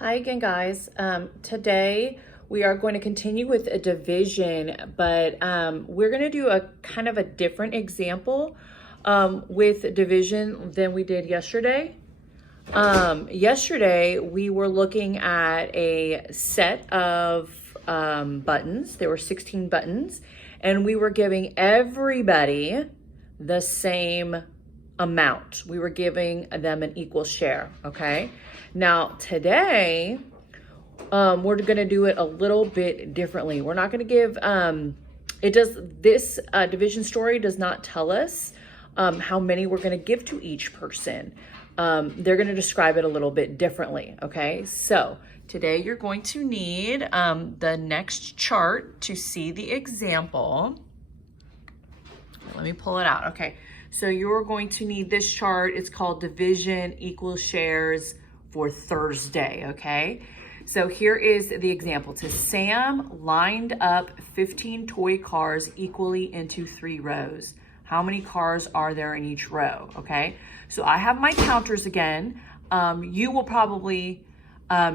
Hi again, guys. Today we are going to continue with a division, but we're going to do a kind of a different example with division than we did yesterday. Yesterday we were looking at a set of buttons. There were 16 buttons, and we were giving everybody the same amount. We were giving them an equal share, okay? Now, today, we're gonna do it a little bit differently. We're not gonna give, this division story does not tell us how many we're gonna give to each person. They're gonna describe it a little bit differently, okay? So, today you're going to need the next chart to see the example. Let me pull it out, okay? So you're going to need this chart. It's called Division Equal Shares for Thursday, okay? So here is the example. It says, Sam lined up 15 toy cars equally into 3 rows. How many cars are there in each row, okay? So I have my counters again. You will probably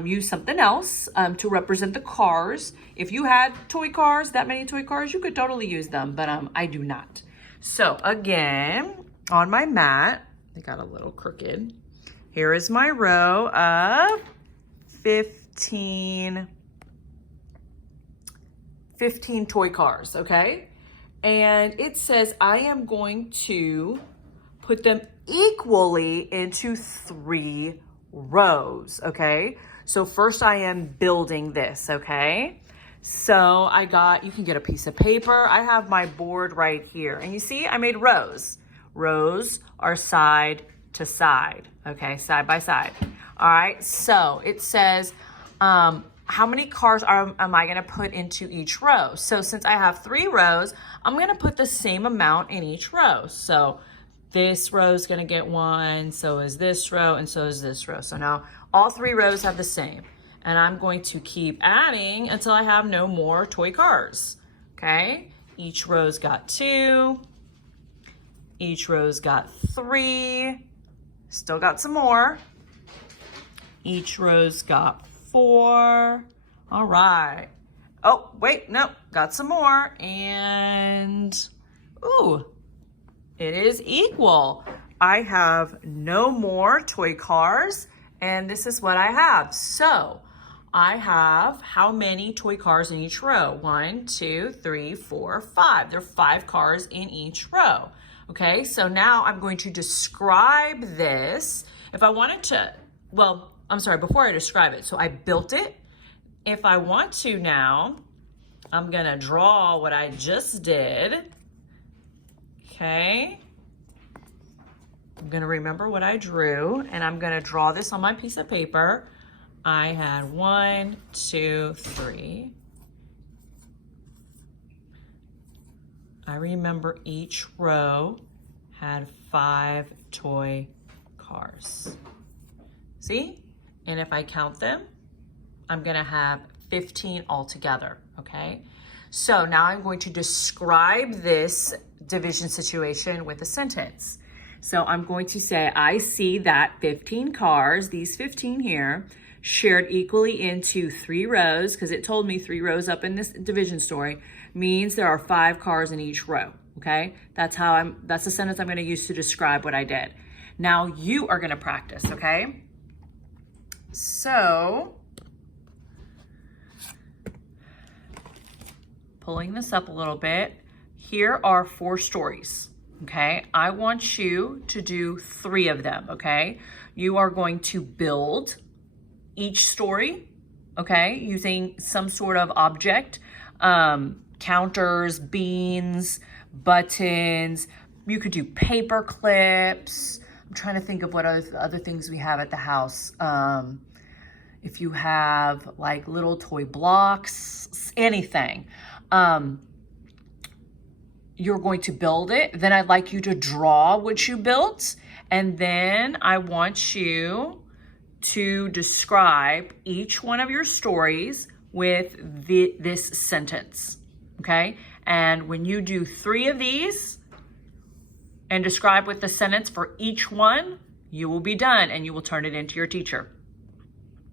use something else to represent the cars. If you had toy cars, that many toy cars, you could totally use them, but I do not. So again, on my mat, I got a little crooked. Here is my row of 15 toy cars, okay? And it says I am going to put them equally into 3 rows, okay? So first I am building this, okay? So you can get a piece of paper. I have my board right here. And you see, I made rows. Rows are side to side, okay? Side by side. All right, so it says, how many cars am I gonna put into each row? So since I have 3 rows, I'm gonna put the same amount in each row. So this row is gonna get 1, so is this row, and so is this row. So now all 3 rows have the same. And I'm going to keep adding until I have no more toy cars, okay? Each row's got 2. Each row's got 3. Still got some more. Each row's got 4. All right. Oh, wait, no, got some more. And, ooh, it is equal. I have no more toy cars, and this is what I have. So, I have how many toy cars in each row? 1, 2, 3, 4, 5. There are 5 cars in each row. Okay, so now I'm going to describe this. If I wanted to, well, I'm sorry, before I describe it, so I built it. If I want to now, I'm gonna draw what I just did. Okay. I'm gonna remember what I drew, and I'm gonna draw this on my piece of paper. I had 1, 2, 3. I remember each row had 5 toy cars. See? And if I count them, I'm gonna have 15 altogether, okay? So now I'm going to describe this division situation with a sentence. So I'm going to say, I see that 15 cars, these 15 here, shared equally into 3 rows, because it told me 3 rows up in this division story, means there are 5 cars in each row, okay? That's the sentence I'm gonna use to describe what I did. Now you are gonna practice, okay? So, pulling this up a little bit, here are 4 stories, okay? I want you to do 3 of them, okay? You are going to build each story, okay, using some sort of object, counters, beans, buttons. You could do paper clips. I'm trying to think of what other things we have at the house. If you have like little toy blocks, anything. You're going to build it. Then I'd like you to draw what you built. And then I want you to describe each one of your stories with this sentence, okay? And when you do 3 of these and describe with the sentence for each one, you will be done and you will turn it into your teacher.